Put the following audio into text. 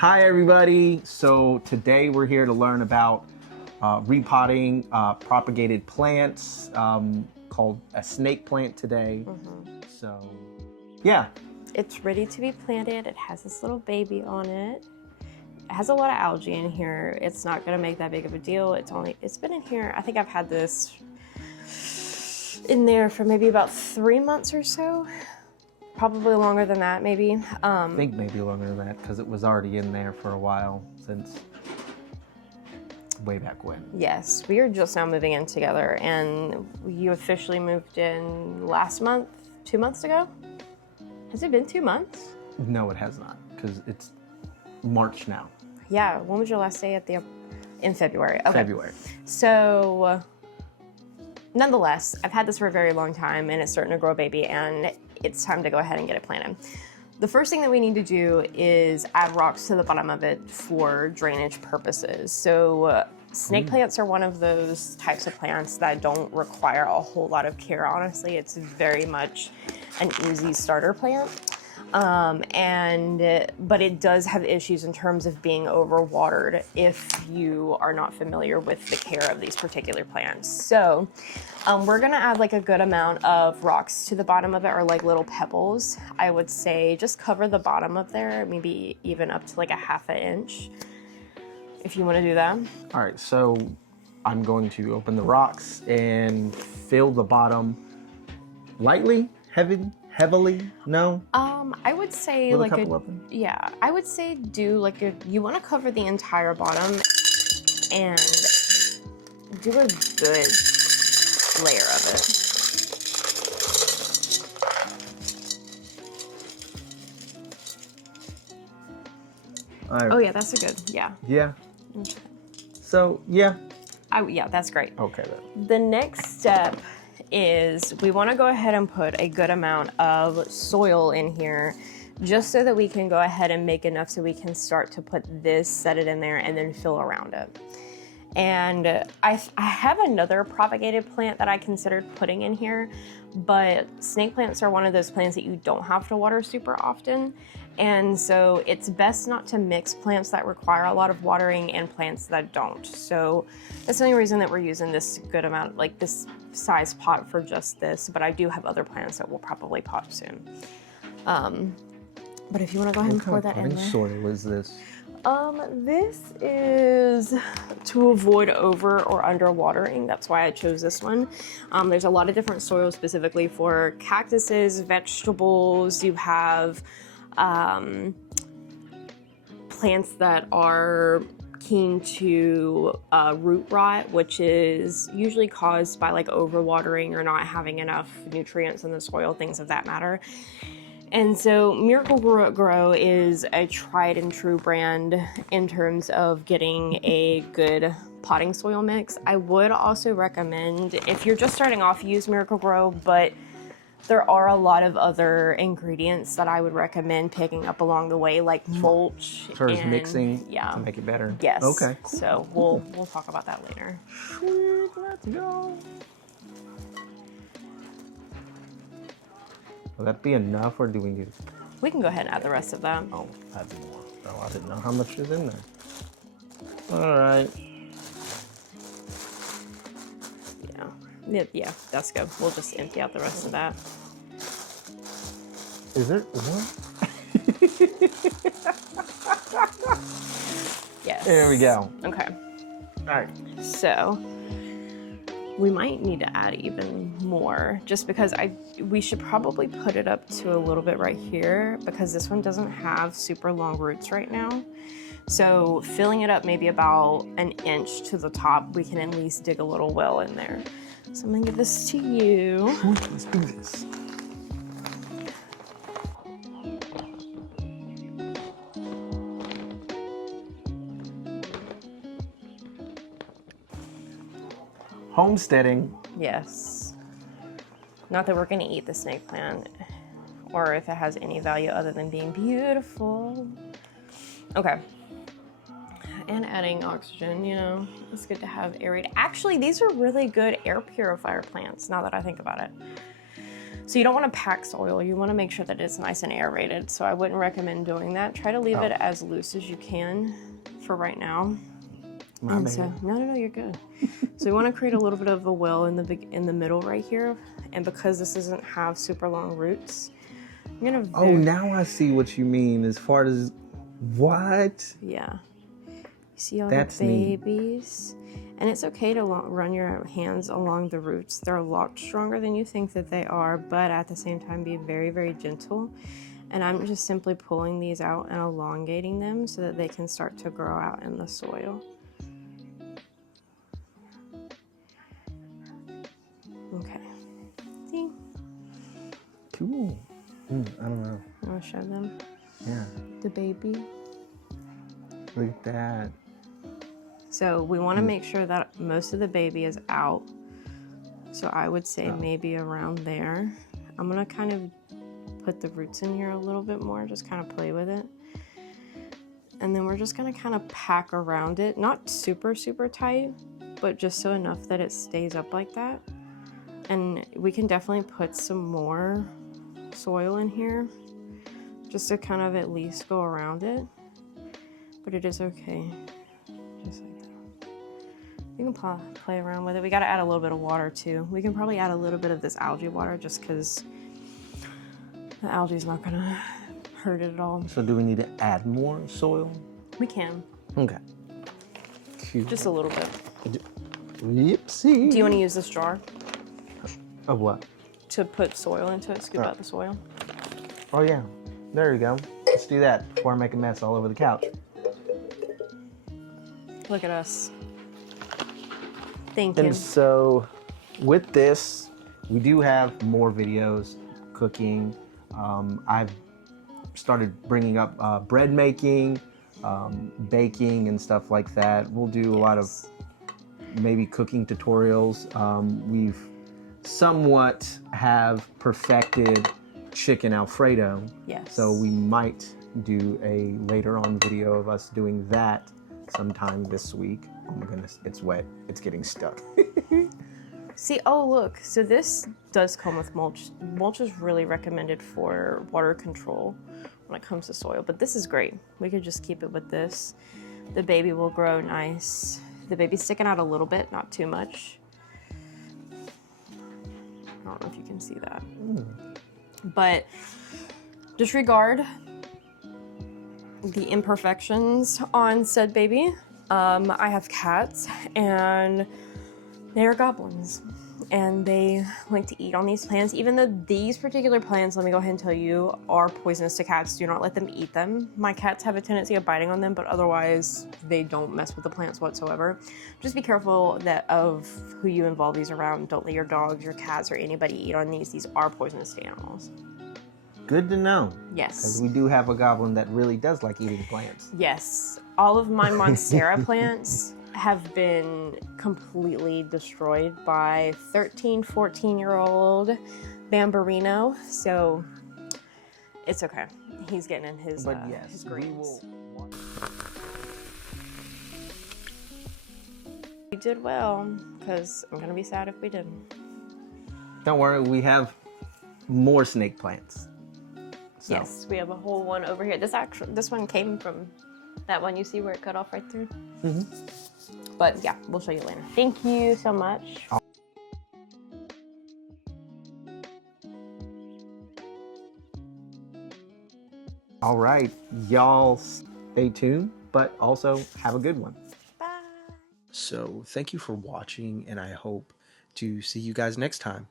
Hi everybody. So today we're here to learn about repotting propagated plants called a snake plant today. So yeah. It's ready to be planted. It has this little baby on it. It has a lot of algae in here. It's not gonna make that big of a deal. It's been in here, I think I've had this in there for maybe about 3 months or so. Probably longer than that, maybe. I think maybe longer than that because it was already in there for a while, since way back when. Yes, we are just now moving in together, and you officially moved in last month, 2 months ago? Has it been 2 months? No, it has not, because it's March now. Yeah, when was your last day in February? Okay. February. So, nonetheless, I've had this for a very long time, and it's starting to grow a baby, and it's time to go ahead and get it planted. The first thing that we need to do is add rocks to the bottom of it for drainage purposes. So snake plants are one of those types of plants that don't require a whole lot of care, honestly. It's very much an easy starter plant. But it does have issues in terms of being overwatered if you are not familiar with the care of these particular plants. So we're gonna add like a good amount of rocks to the bottom of it, or like little pebbles. I would say just cover the bottom of there, maybe even up to like a ½ inch, if you wanna do that. All right, so I'm going to open the rocks and fill the bottom lightly, heavily, no? I would say With like a couple of them? Yeah, I would say do like you want to cover the entire bottom and do a good layer of it. All right. Oh yeah, that's a good, yeah. Yeah. So yeah. Yeah, that's great. Okay then. The next step is we want to go ahead and put a good amount of soil in here, just so that we can go ahead and make enough so we can start to put this, set it in there, and then fill around it. And I have another propagated plant that I considered putting in here, but snake plants are one of those plants that you don't have to water super often. And so it's best not to mix plants that require a lot of watering and plants that don't. So that's the only reason that we're using this good amount, like this size pot for just this, but I do have other plants that will probably pot soon. But if you want to go ahead and pour that in there. What soil is this? This is to avoid over or under watering. That's why I chose this one. There's a lot of different soils specifically for cactuses, vegetables. You have plants that are keen to root rot, which is usually caused by like overwatering or not having enough nutrients in the soil, things of that matter. And so Miracle-Gro is a tried and true brand in terms of getting a good potting soil mix. I would also recommend, if you're just starting off, use Miracle-Gro, but there are a lot of other ingredients that I would recommend picking up along the way, like mulch. As far as mixing, yeah, to make it better. Yes. Okay. Cool. So we'll talk about that later. Sweet, let's go. Will that be enough, or do we need? We can go ahead and add the rest of that. Oh, add more. Oh, I didn't know how much is in there. All right. Yeah, that's good. We'll just empty out the rest of that. Is there one? Yes. There we go. Okay. All right. So we might need to add even more, just because we should probably put it up to a little bit right here, because this one doesn't have super long roots right now. So filling it up maybe about 1 inch to the top, we can at least dig a little well in there. So I'm gonna give this to you. Let's do this. Homesteading. Yes. Not that we're gonna eat the snake plant, or if it has any value other than being beautiful. Okay. And adding oxygen, you know, it's good to have aerate. Actually, these are really good air purifier plants, now that I think about it. So you don't want to pack soil. You want to make sure that it's nice and aerated. So I wouldn't recommend doing that. Try to leave it as loose as you can for right now. My bad. So, no, you're good. So we want to create a little bit of a well in the middle right here. And because this doesn't have super long roots, I'm gonna. Oh, now I see what you mean. As far as what? Yeah. You see all That's the babies? And it's okay to run your hands along the roots. They're a lot stronger than you think that they are, but at the same time, be very, very gentle. And I'm just simply pulling these out and elongating them so that they can start to grow out in the soil. Okay. See? Cool. I don't know. I want to show them. Yeah. The baby. Look at that. So we want to make sure that most of the baby is out. So I would say maybe around there. I'm going to kind of put the roots in here a little bit more, just kind of play with it. And then we're just going to kind of pack around it, not super, super tight, but just so enough that it stays up like that. And we can definitely put some more soil in here just to kind of at least go around it. But it is okay, just like that. You can play around with it. We got to add a little bit of water too. We can probably add a little bit of this algae water just because the algae is not gonna hurt it at all. So do we need to add more soil? We can. Okay. Cute. Just a little bit. Whoopsie. Do you want to use this jar Of what? to put soil into it? Scoop out the soil. Oh yeah. There you go. Let's do that before I make a mess all over the couch. Look at us. Thank you. And so with this, we do have more videos cooking. I've started bringing up bread making, baking and stuff like that. We'll do a lot of maybe cooking tutorials. We've somewhat have perfected chicken Alfredo. Yes. So we might do a later on video of us doing that sometime this week. Oh my goodness, it's wet. It's getting stuck. See, oh look, so this does come with mulch. Mulch is really recommended for water control when it comes to soil, but this is great. We could just keep it with this. The baby will grow nice. The baby's sticking out a little bit, not too much. I don't know if you can see that. But disregard the imperfections on said baby. I have cats and they are goblins and they like to eat on these plants. Even though these particular plants, let me go ahead and tell you, are poisonous to cats, do not let them eat them. My cats have a tendency of biting on them, but otherwise they don't mess with the plants whatsoever. Just be careful of who you involve these around. Don't let your dogs, your cats, or anybody eat on these. These are poisonous to animals. Good to know. Yes. Because we do have a goblin that really does like eating plants. Yes. All of my Monstera plants have been completely destroyed by 13, 14-year-old Bamberino. So it's okay. He's getting in his his greens. We did well, because I'm going to be sad if we didn't. Don't worry, we have more snake plants. So. Yes, we have a whole one over here. This one came from that one you see where it cut off right through. But yeah, we'll show you later. Thank you so much. All right, y'all stay tuned, but also have a good one. Bye. So thank you for watching, and I hope to see you guys next time.